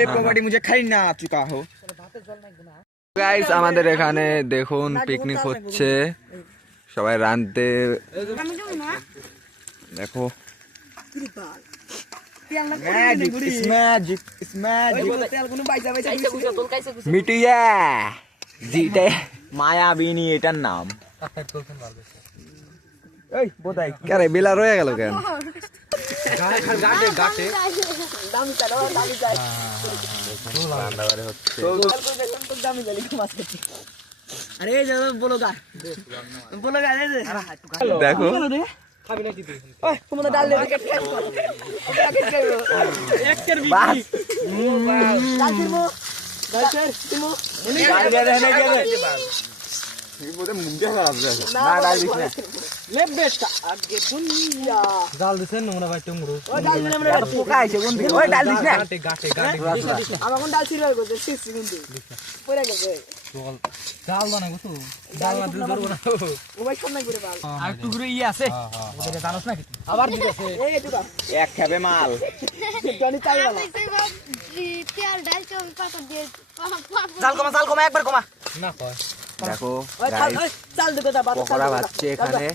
এই প্রপার্টি मुझे खरीदना चुका हो। গাইস আমাদের এখানে দেখুন পিকনিক হচ্ছে, সবাই রাঁধতে দেখো। মিটিয়া জিটা মায়াবিনী এটার নাম। কে বেলা রয়ে গেল কেন? দেখো জাল দিছেন নোংরা ভাই টুংরু পোকা আইছে কোন দিকে? ওই ডাল দিস না। গাটে গাটে আমার কোন ডাল ছিড়ার করতে সিসি কোন দিকে? পড়ে গেছে। জাল বানাবো তো জাল না দিলে ধরবো না। ও ভাই সামনে ঘুরে বাল। আর টুকরো ই আছে ওদের জানোস না কিছু আবার দিতেছে এই এটুকা এক খাবে মাল। জনি চাই বালা। তেল ডাল তো পাতা দিয়ে চাল কমা একবার কমা। না কয় দেখো ওই গাইস চাল দিতে দা বাদ। পকোড়া ভাজছে এখানে।